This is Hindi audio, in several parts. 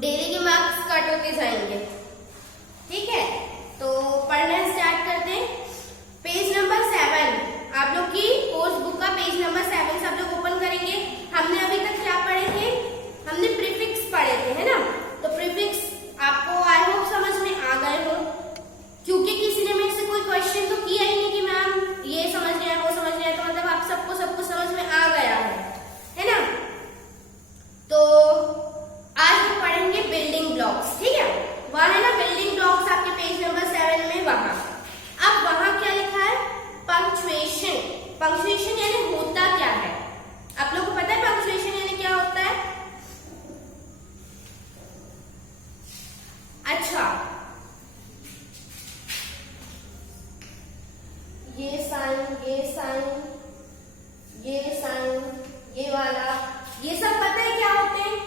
डेली के मार्क्स कट होते जाएंगे। ठीक है, तो पढ़ना स्टार्ट करते हैं। पेज नंबर 7 आप लोग की कोर्स बुक का पेज नंबर 7 से आप लोग ओपन करेंगे। हमने अभी तक क्या पढ़े थे? हमने प्रीफिक्स पढ़े थे, है ना। तो प्रीफिक्स आपको आई होप समझ में आ गए हो, क्योंकि किसी ने मेरे से कोई क्वेश्चन तो किया ही नहीं कि मैम ये समझ नहीं आया वो समझ नहीं आया, तो मतलब आप सबको सब कुछ समझ में आ गया है ना। तो आज हम पढ़ेंगे बिल्डिंग ब्लॉक्स। ठीक है, वहां है ना बिल्डिंग ब्लॉक्स आपके पेज नंबर 7 में। वहां अब वहां क्या लिखा है? पंक्चुएशन। पंक्चुएशन यानी होता क्या है? आप लोग को पता है पंक्चुएशन यानी क्या होता है? अच्छा, ये साइन, ये साइन, ये साइन, ये वाला, ये सब पता है क्या होते हैं?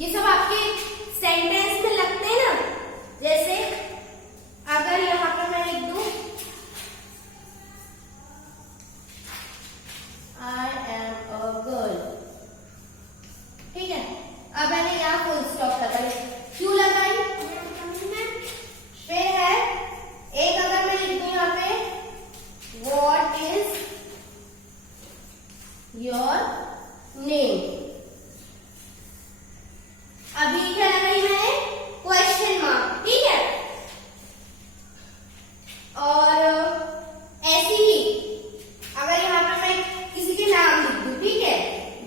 ये सब आपके सेंटेंस में लगते हैं ना। जैसे अगर यहां पर मैं लिख दूं आई एम अ गर्ल, ठीक है, अब मैंने यहां फुल स्टॉप लगाई। क्यों लगाई? फिर है एक, अगर मैं लिख दूं यहां पे व्हाट इज योर नेम, अभी क्या लगाई मैंने? Question mark. ठीक है, और ऐसे ही अगर यहां पर मैं किसी के नाम लिख दूं, ठीक है,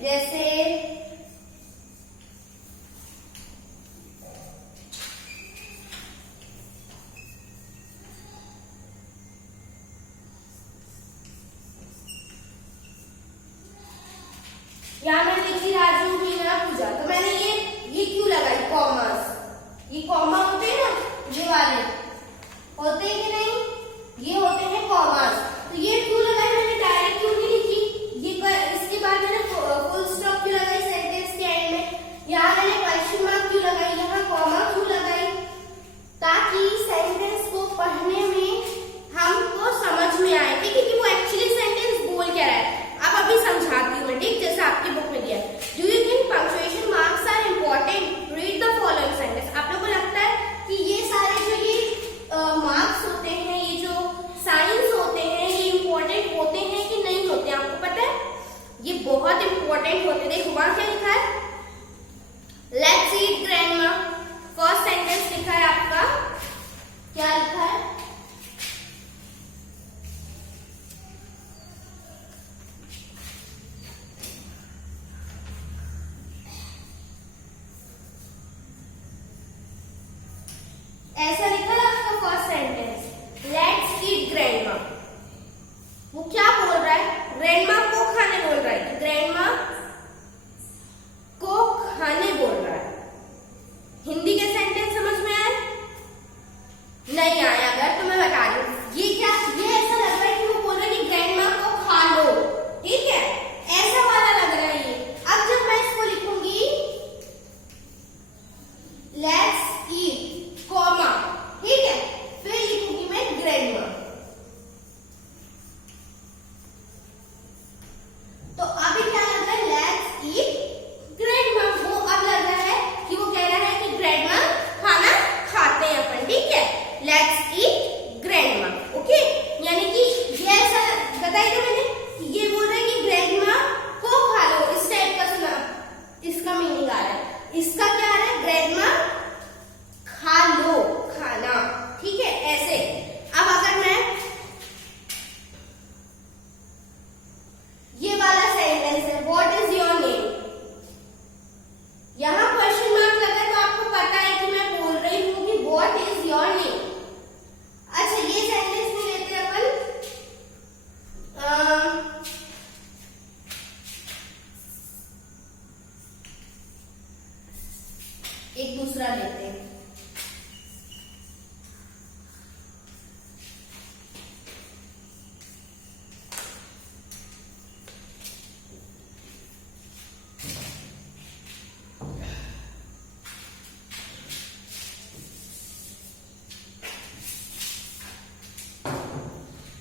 जैसे यहां मैं लिखी राजू मीना पूजा, तो मैंने ये क्यों लगाई? कॉमर्स। ये कॉमा होते हैं ना, ये वाले होते हैं कि नहीं? ये होते हैं कॉमर्स। तो ये क्यों लगाई मैंने? डायरेक्ट क्यों नहीं लिखी? ये इसके बाद मैंने फुल स्टॉप क्यों लगाई सेंटेंस के एंड में? यहाँ मैंने क्वेश्चन मार्क क्यों लगाई? यहाँ कॉमा क्यों लगाई? ताकि सेंटेंस को पढ़ने में हमको समझ में आए, ठीक है, कि वो एक्चुअली सेंटेंस बोल क्या रहा है। अब अभी समझाती हूँ मैं, ठीक, जैसे आपकी बुक में दिया है। Do you think punctuation marks are important? Read the following sentence. आप लोगों को लगता है कि ये सारे जो ये मार्क्स होते हैं, ये जो साइंस होते हैं, ये इम्पोर्टेंट होते हैं कि नहीं होते? आपको पता है ये बहुत इम्पोर्टेंट होते हैं। देखो वहां क्या लिखा है? Let's eat grandma. First sentence लिखा है आपका, क्या लिखा है? ऐसा लिखा है आपका first sentence, let's eat grandma. वो क्या बोल रहा है? ग्रैंडमा को खाने बोल रहा है, ग्रैंडमा को खाने बोल रहा है। हिंदी के सेंटेंस समझ में आए? नहीं आया अगर तो मैं बता रही हूँ। ये क्या, ये ऐसा लग रहा है कि वो बोल रहा है कि ग्रैंडमा को खा लो, ठीक है, ऐसा वाला लग रहा है ये। अब जब मैं इसको लिखूंगी लेट्स ईट कॉमा, ठीक है, फिर लिखूंगी मैं ग्रैंडमा। तो अभी क्या लग रहा है? Let's eat grandma. वो अब लग रहा है कि वो कह रहा है कि ग्रैंडमा खाना खाते हैं अपन, ठीक है, लेट्स ईट ग्रैंडमा। ओके, यानी कि ये ऐसा बताया था मैंने कि ये बोल रहा है कि ग्रैंडमा को खा लो, इस टाइप का सुना, इसका मीनिंग आ रहा है। इसका क्या आ रहा है? ग्रैंडमा खा लो, खाना, ठीक है, ऐसे। अब अगर मैं ये वाला सेंटेंस है, व्हाट इज योर नेम, यहां क्वेश्चन मार्क लगा है, तो आपको पता है कि मैं बोल रही हूं कि व्हाट इज योर नेम। अच्छा, ये सेंटेंस में लेते हैं अपन एक दूसरा लेते हैं।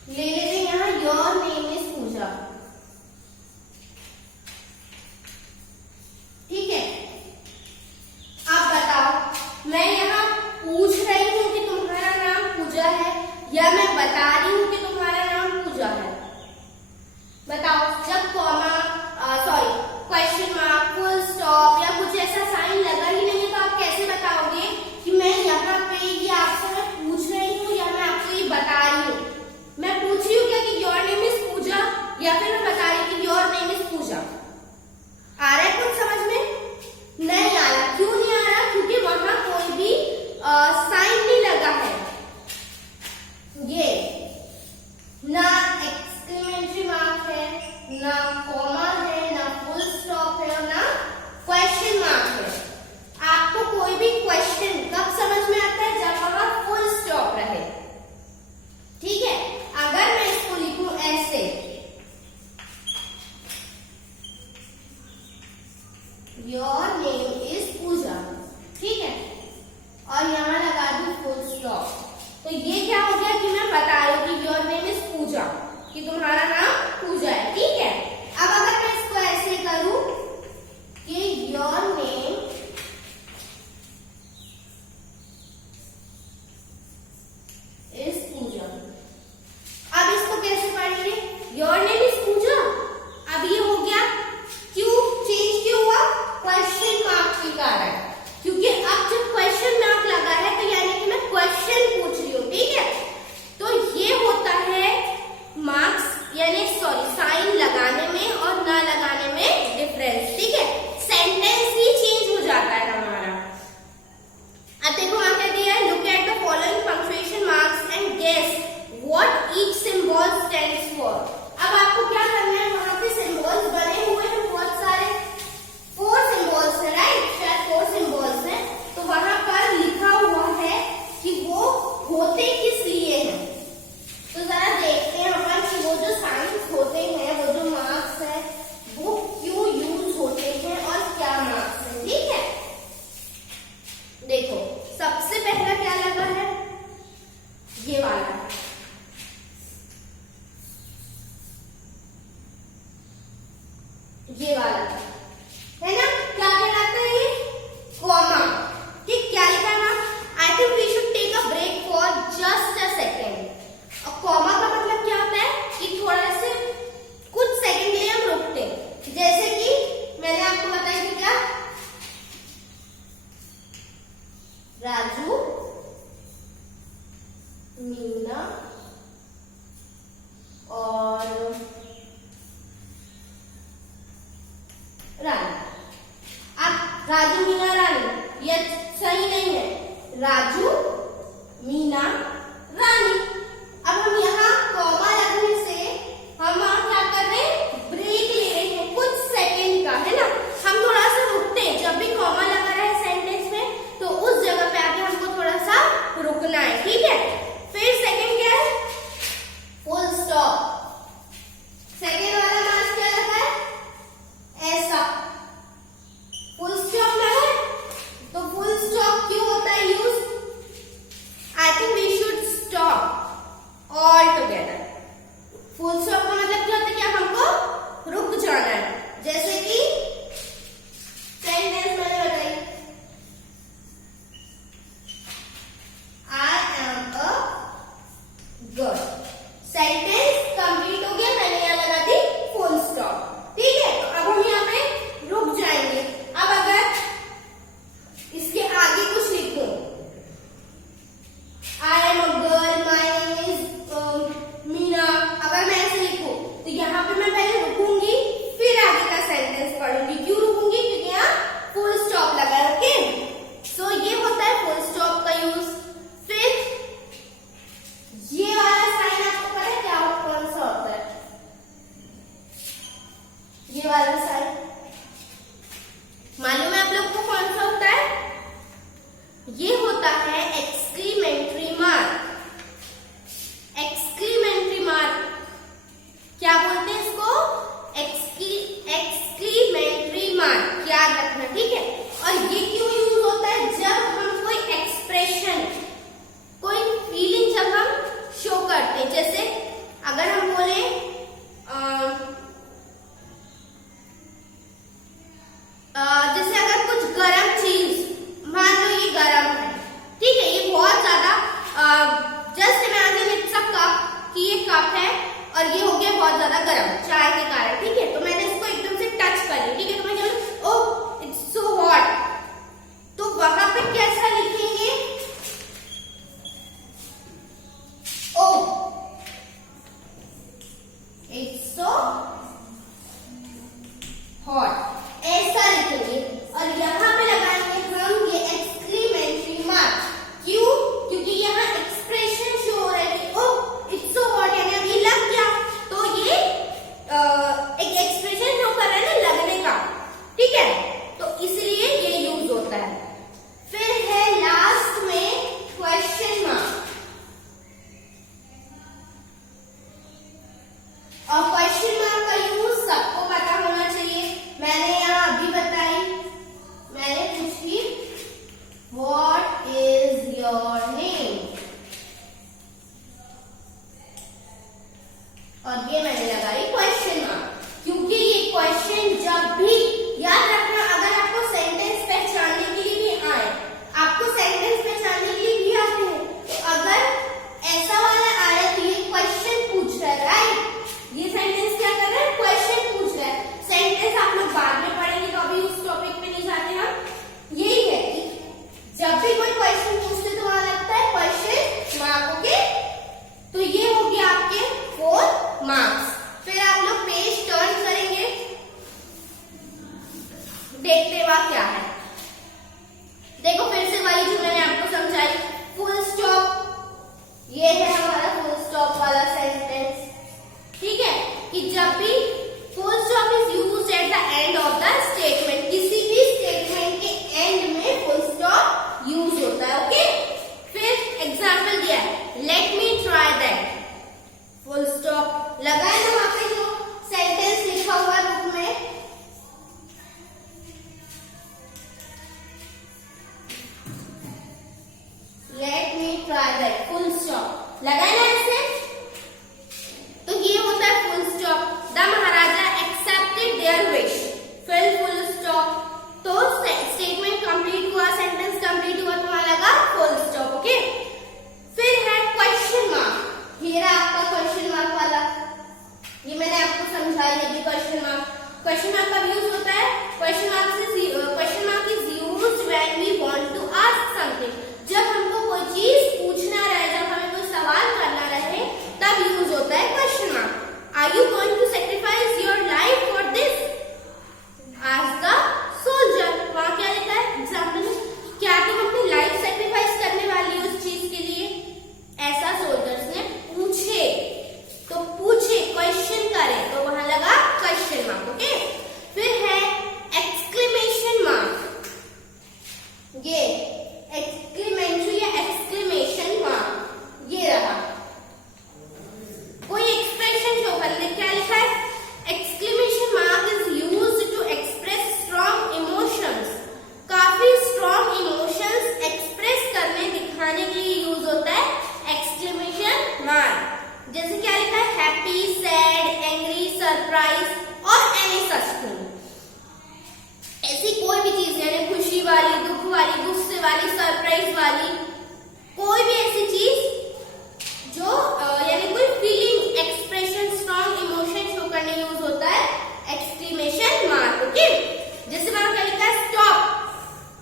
ले लेते हैं यहाँ योर नेम इज पूजा, ठीक है। तो ये क्या हो गया कि मैं बता रही हूँ कि योर नेम इज पूजा, कि तुम्हारा नाम पूजा है, ठीक है। अब अगर मैं इसको ऐसे करूं कि योर नेम इज पूजा, अब इसको कैसे पढ़ेंगे? योर नेम इज पूजा, अब ये हो गया, क्यों चेंज क्यों हुआ? क्वेश्चन मार्क के कारण, क्योंकि अब जब क्वेश्चन मार्क लगा है तो यानी कि मैं क्वेश्चन पूछ रही हूँ, ठीक है। तो ये होता है मार्क्स, यानी सॉरी साइन लगाने में और ना लगाने में डिफरेंस, ठीक है। सेंटेंस ही चेंज हो जाता है हमारा। अब देखो वहां क्या दिया है, look at the following punctuation marks and guess what each symbol stands for. अब आपको क्या करना है, वहां पे सिंबल्स बने हुए हैं बहुत सारे, 4 सिंबल्स है, राइट, शायद 4 सिंबल्स है। तो वहां पर लिखा हुआ है कि वो होते किस लिए हैं। तो जरा देखते हैं अपन कि वो जो साइंस होते हैं, वो जो मार्क्स है, वो क्यों यूज होते हैं और क्या मार्क्स है, ठीक है। देखो सबसे पहला क्या लगा है, ये वाला, ये वाला है ना, क्या कहलाता है ये? कॉमा, ठीक। क्या लिखा है? I think we should take a break for just a second. Comma का मतलब क्या होता है कि थोड़ा से कुछ सेकंड के लिए हम रुकते हैं, जैसे कि मैंने आपको बताया कि क्या, राजू, मीना और रानी। अब राजू, मीना, रानी ये सही नहीं है, राजू, मीना, रानी। अब हम यहाँ कॉमा लगने से हम वहां क्या कर रहे हैं, ब्रेक ले रहे हैं कुछ सेकंड का, है ना। हम थोड़ा सा रुकते हैं, जब भी कॉमा लगा रहा है सेंटेंस में तो उस जगह पे आके हमको थोड़ा सा रुकना है, ठीक है। फिर सेकंड क्या है, फुल स्टॉप। सेकंड वाला मार्क्स क्या लगा है, ऐसा फुल स्टॉप लगा है। तो फुल स्टॉप क्यों होता है use? I think we should stop all together. Full stop का मतलब क्या होता है कि हमको रुक जाना है, जैसे कि सेंटेंस मैंने बताई, I am a girl. Sentence complete हो गया, मैंने यहाँ लगा दी फुल स्टॉप, ठीक है। तो अब हम यहाँ पे रुक जाएंगे। अब अगर इसके आगे कुछ लिखूं, I am a girl, my name is Meena, अगर मैं ऐसे लिखूं तो यहाँ पे मैं पहले रुकूंगी, फिर आगे का सेंटेंस पढ़ूंगी। क्यों रुकूंगी? क्योंकि यहाँ फुल स्टॉप लगा है, ओके। सो ये होता है फुल स्टॉप का यूज। फिर ये वाला साइन आपको पता है क्या कौन सा होता है? ये वाला साइन मालूम है आप लोग को कौन सा होता है? ये होता है एक्सक्रीमेंट्री मार्क। एक्सक्रीमेंट्री मार्क क्या बोलते हैं इसको? एक्सक्रीमेंट्री मार्क, याद रखना, ठीक है। और ये क्यों यूज होता है? जब हम कोई एक्सप्रेशन, कोई फीलिंग जब हम शो करते हैं, जैसे अगर हम बोले जैसे अगर कुछ गरम चीज, मान लो ये गरम है, ठीक है, ये बहुत ज्यादा, just imagine it's a cup, कि ये कप है और ये हो गया बहुत ज्यादा गरम चाय के कारण, ठीक है। तो मैंने इसको एकदम से टच कर लिया, ठीक है। तो मैं कहूँ ओह इट्स सो हॉट, तो वहां पे कैसा लिखेंगे? ओह इट्स सो हॉट, ऐसा लिखेंगे। और यहाँ पे लगाएंगे हम ये एक्सक्रीमेंट्री मार्क। क्यों? क्योंकि यहाँ एक्सप्रेशन शो हो रहा है कि ओह इट्स सो हॉट, यानी अब ये लग गया, तो ये एक एक्सप्रेशन शो कर रहा है ना लगने का, ठीक है। तो इसलिए ये यूज होता है। फिर है लास्ट में क्वेश्चन मार्क। और क्वेश्चन मार्क का यूज सबको पता होना चाहिए, मैंने यहाँ अभी बताई, मैंने पूछी व्हाट इज योर नेम, लगा है ना ऐसे? तो ये होता है full stop. The maharaja accepted their wish, फिर फुल स्टॉप। तो स्टेटमेंट कंप्लीट हुआ, सेंटेंस कंप्लीट हुआ, तो वहां लगा फुल स्टॉप। ओके, फिर है क्वेश्चन मार्क। ये रहा आपका क्वेश्चन मार्क वाला, ये मैंने आपको समझाया है कि क्वेश्चन मार्क का यूज होता है। Question mark is used when we want to ask something. जब हमको कोई चीज पूछना रहे, जब हमें कोई सवाल करना रहे, तब यूज होता है question mark. Are you going to sacrifice your life for this? Ask the soldier. वहां क्या लिखा है एग्जाम्पल में? क्या तुम अपनी लाइफ सैक्रिफाइस करने वाली हो उस चीज के लिए? ऐसा सोल्जर्स ने पूछे, तो पूछे क्वेश्चन करे, तो वहां लगा क्वेश्चन मार्क। ओके, फिर है एक्सक्लेमेशन मार्क। ये एक्सक्लेमेटरी या एक्सक्लेमेशन मार्क, ये रहा। कोई एक्सप्रेशन शो करने, क्या लिखा है? Exclamation mark is used to express strong emotions. काफी स्ट्रॉन्ग इमोशंस एक्सप्रेस करने, दिखाने के लिए यूज होता है एक्सक्लेमेशन मार्क। जैसे क्या लिखा है? हैप्पी, सैड, एंग्री, सरप्राइज और एनी सच थिंग। ऐसी कोई भी चीज, यानी खुशी वाली, दुख वाली, गुस्से वाली, सरप्राइज वाली, कोई भी ऐसी चीज जो यानी कोई feeling, expression, strong emotion show करने यूज होता है एक्सक्लेमेशन मार्क। ओके, जैसे वहां क्या लिखा है? Stop,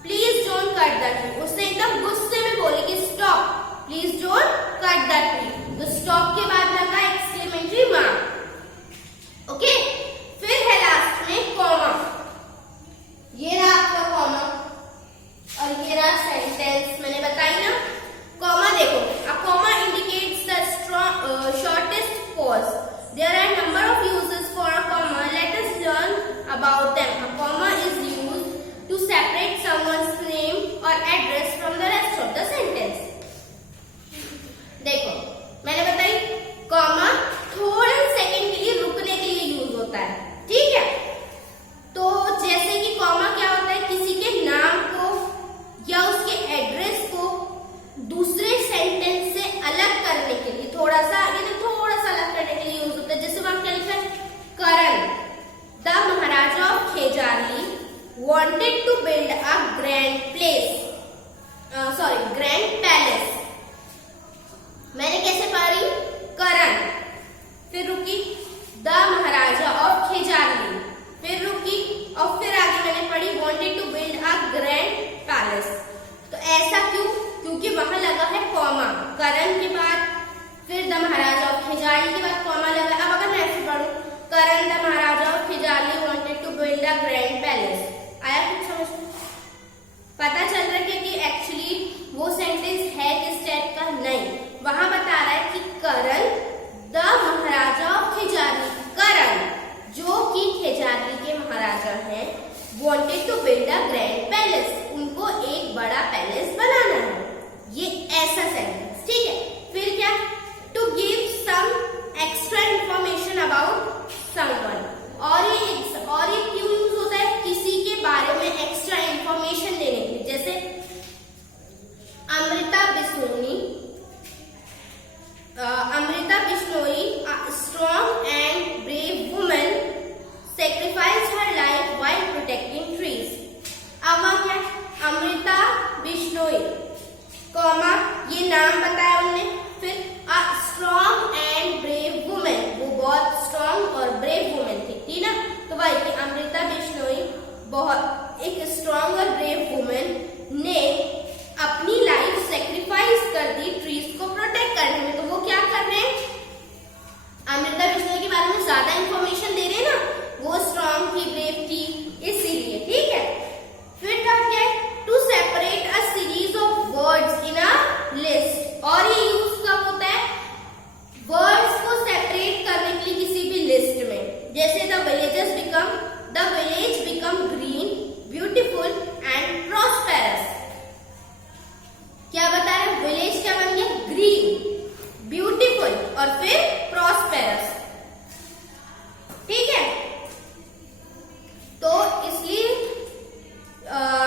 please don't cut the tree. उसने एकदम गुस्से में बोले कि stop, please don't cut the tree. तो स्टॉप के बाद लगा एक्सक्लेमेटरी मार्क। ओके, फिर है लास्ट में कॉमा। ये रहा आपका कॉमा और ये रहा सेंटेंस। मैंने बताई ना कॉमा, देखो a comma indicates the shortest pause. There are number of uses for a comma, let us learn about them. A comma is used to separate someone's name or address from the rest of the sentence. देखो मैंने बताई कॉमा थोड़े सेकंड के लिए रुकने के लिए यूज होता है, ठीक है? तो जैसे कि कॉमा क्या होता है? किसी के नाम को या उसके एड्रेस को दूसरे सेंटेंस से अलग करने के लिए, थोड़ा सा अलग करने के लिए यूज होता है। जैसे वहां क्या लिखा है? Karan the Maharaja of Khejarli wanted to build a grand palace. मैंने कैसे पढ़ी? करण, फिर रुकी द महाराजा ऑफ खेजारली, फिर रुकी और फिर आगे मैंने पढ़ी wanted to build a grand palace. तो ऐसा क्यों? क्योंकि वहां लगा है कॉमा, करण के बाद फिर द महाराजा ऑफ खेजारली के बाद कॉमा लगा। अब अगर मैं ऐसे पढ़ूं Karan the Maharaja of Khejarli wanted to build a grand palace, आया कुछ समझ में? पता चल रहा है कि एक्चुअली वो सेंटेंस है किस टाइप का? नहीं, वहां बता रहा है कि करण द महाराजा ऑफ खेजारली, करण जो कि खेजारली के महाराजा हैं, wanted to build a grand palace, उनको एक बड़ा पैलेस बनाना है। ये ऐसा सेंटेंस, ठीक है? फिर क्या? To give some extra information about someone. और ये क्यों यूज होता है? किसी के बारे में एक्स्ट्रा इंफॉर्मेशन देने के लिए। जैसे Amrita Bishnoi, strong and brave woman, sacrificed her life while protecting trees। अब वहां क्या? अमृता बिश्नोई, कॉमा ये नाम बताया उन्होंने, फिर a strong and brave woman, वो बहुत स्ट्रॉन्ग और ब्रेव वुमन थी, ठीक ना? तो वही कि अमृता बिश्नोई बहुत एक स्ट्रॉन्ग और ब्रेव वुमन ने अपनी लाइफ सेक्रीफाइस कर दी ट्रीज को प्रोटेक्ट करने में। तो वो क्या कर रहे हैं? अमृता बिश्नोई के बारे में ज्यादा इंफॉर्मेशन दे रहे हैं ना, वो स्ट्रॉन्ग थी, ब्रेव थी, इसीलिए, ठीक है? फिर क्या है? To separate a series of words in a list. और ये यूज कब होता है? वर्ड्स को सेपरेट करने के लिए किसी भी लिस्ट में। जैसे the village become green, beautiful and prosperous. क्या बता रहे? विलेज क्या बन गया? ग्रीन, ब्यूटीफुल और फिर